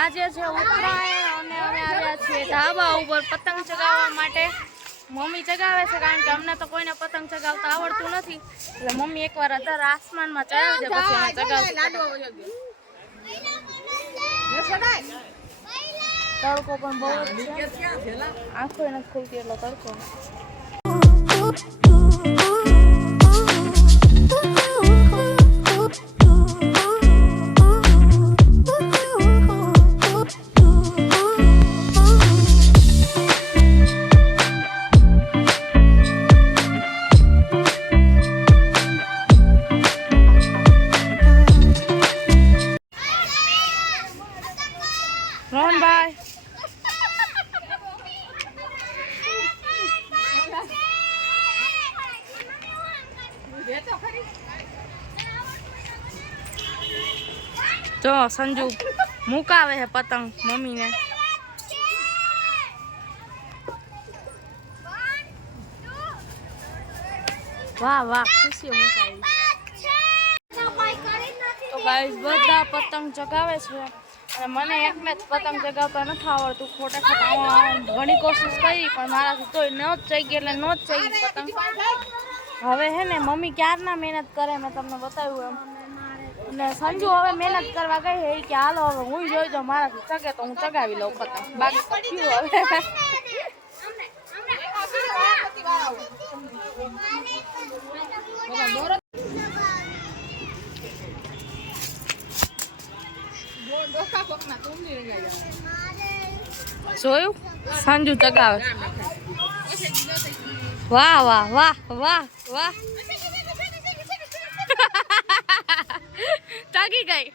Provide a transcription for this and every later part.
આજે છે ઉત્તરાયણ અને અમે આવ્યા છીએ ધાબા ઉપર પતંગ ચગાવવા માટે. મમ્મી ચગાવે છે કારણ કે અમને તો કોઈને પતંગ ચગાવતા આવડતું નથી, એટલે મમ્મી એકવાર અત્યારે આસમાનમાં ચડાવી દે પછી અમે ચગાવશું. તડકો પણ બહુ જ છે, આંખો નથી ખુલતી એટલો તડકો. રોહનભાઈ જો સંજુ મુકાવે છે પતંગ મમ્મીને. વાહ વાહ ખુશીઓ મુકાવી. તો ગાઈસ બધા પતંગ ચગાવે છે અને મને એકને જ પતંગ ચગાવતા નથી આવડતું. ખોટા ખોટા ઘણી કોશિશ કરી પણ મારાથી તોય ન જ ચગી એટલે ન જ ચગી પતંગ. હવે હે ને મમ્મી ક્યારના મહેનત કરે મેં તમને બતાવ્યું એમ, અને સંજુ હવે મહેનત કરવા ગઈ હે કે હાલો હવે હું જોઈ જાઉં મારાથી ચગે તો હું ચગાવી લઉં પતંગ. બાકી થયું હવે જોયું સંજુ ચગાવે. વાહ વાહ વાહ વાહ વાહ ચગી ગઈ.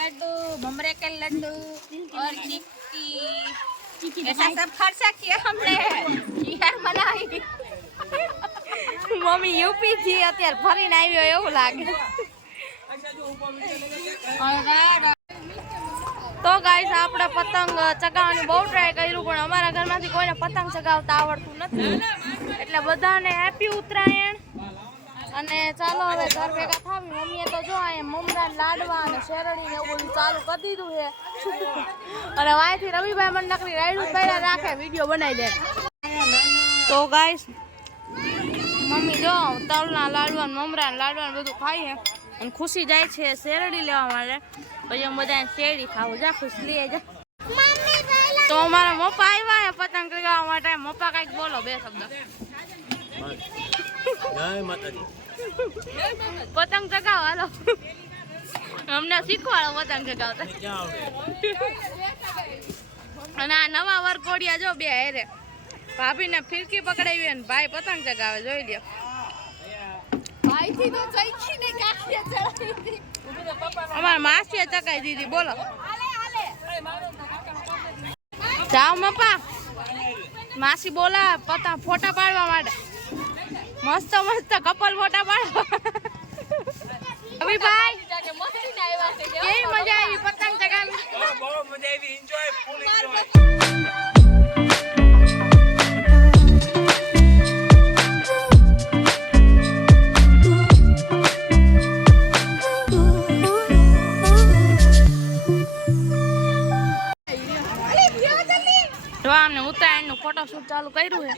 लड्डू ममरे के लड्डू और चिक्की ऐसा सब खर्चा किया हमने खीर बनाई. મમ્મી યુપી થી અત્યારે ફરીને આવ્યો એવું લાગે. તો ગાઈસ આપણે પતંગ ચગાવવાની બહુ ટ્રાય કર્યું પણ અમારા ઘરમાંથી કોઈને પતંગ ચગાવતા આવડતું નથી, એટલે બધાને હેપી ઉત્તરાયણ. અને ચાલો હવે ઘર ભેગા થાવી. મમ્મીએ તો જો અહીંયા મમરા લાડવા અને શેરડી ને એવું બધું ચાલુ કરી દીધું છે. અને વાયથી રવિભાઈ મને નકરી રાયડું પહેલા રાખે વિડીયો બનાવી દે. તો ગાઈસ મમ્મી જો તલના લાડવા મમરા લાડવા બધું ખાઈએ અને ખુશી જાય છે શેરડી લેવા માટે. પછી અમે બધા શેરડી ખાવું જા ખુશી લઈ જા. તો અમારા મપ્પા આવ્યા પતંગ ચગાવવા માટે. મપ્પા કઈક બોલો બે શબ્દ. પતંગ ચગાવો હાલો, અમને શીખવાડો પતંગ ચગાવતા. અને આ નવા વરઘોડિયા જો બે હેરે ભાભી ને ફિરકી પકડાવી ને ભાઈ પતંગ ચગાવે જોઈ લ્યો. અમારા માસીએ ચગાવી દીધી. બોલો જાઓ મપ્પા. માસી બોલા પતંગ ફોટા પાડવા માટે. મસ્ત મસ્ત કપલ ફોટા પાડો. રવિભાઈ કેવી મજા આવી પતંગ ચગાવી? બહુ મજા આવી. Enjoy full enjoy. તો આમને ઉત્તરાયણનું ફોટોશૂટ ચાલુ કર્યું છે.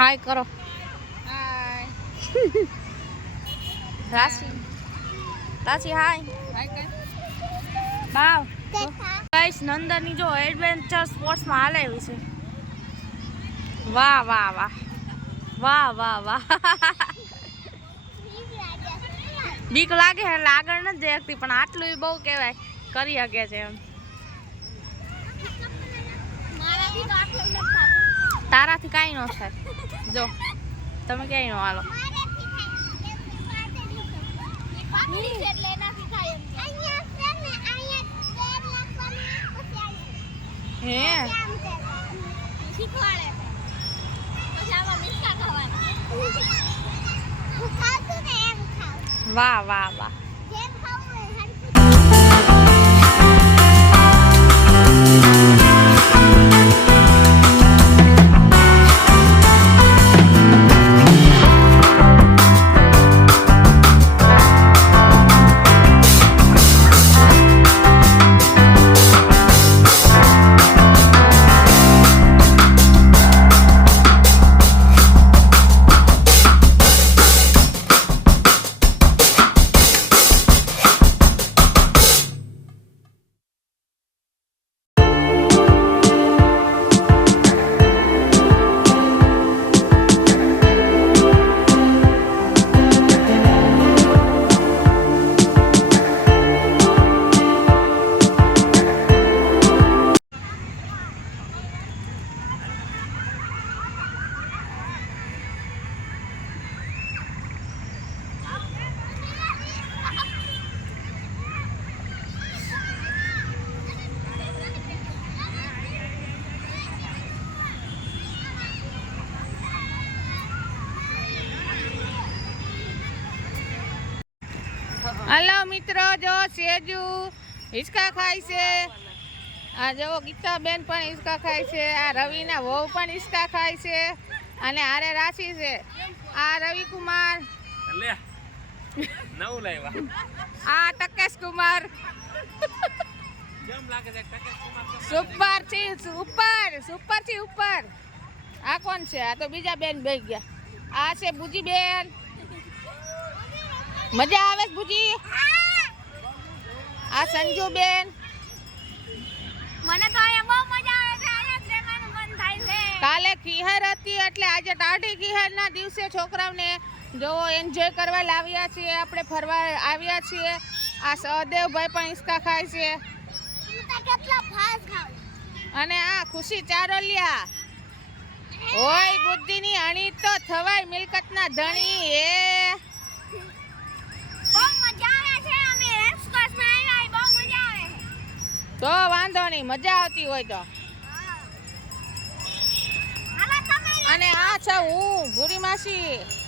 હાય કરો હાય રાશિ રાશિ હાય હાય બાવ ગાઈસ નંદનની જો એડવેન્ચર સ્પોર્ટ્સમાં હાલે એવી છે વાહ વાહ વાહ વાહ વાહ વાહ બીક લાગે એટલે આગળ નથી દેખતી પણ આટલું બહુ કહેવાય કરી શકે છે એમ તારાથી કાંઈ ન થાય જો તમે ક્યાંય ન હાલો હે વાહ વાહ વાહ હલો મિત્રો જો સેજુ હિંચકા ખાય છે આ જો ગીતાબેન પણ હિંચકા ખાય છે આ રવિના વહુ પણ હિંચકા ખાય છે અને આરે રાશિ છે આ રવિકુમાર નવું લાવ્યા આ ટકેશ કુમાર કેમ લાગે છે ટકેશ કુમાર સુપર થી સુપર થી ઉપર આ કોણ છે આ તો બીજા બેન બેસી ગયા આ છે બુજી બેન મજા આવે છે બુજી આ સંજુ બેન મને તો અહીંયા બહુ મજા આવે છે અહીંયા જ રહેવાનું મન થાય છે કાલે ખીહર હતી એટલે આજે ટાઢી ખીહર ના દિવસે છોકરાઓને જો એન્જોય કરવા લાવ્યા છીએ આપણે ફરવા આવ્યા છીએ આ સહદેવભાઈ પણ હિંચકા ખાય છે કેટલા ફાસ ખાવ અને આ ખુશી ચારોલિયા ઓય બુદ્ધિની અણી તો થવાય મિલકતના ધણી એ બહુ મજા આવે છે અમે એક્સકર્સમાં આવ્યા બહુ મજા આવે છે તો વાંધો નહીં મજા આવતી હોય તો હાલો તમે અને આ છે હું ભૂરી માસી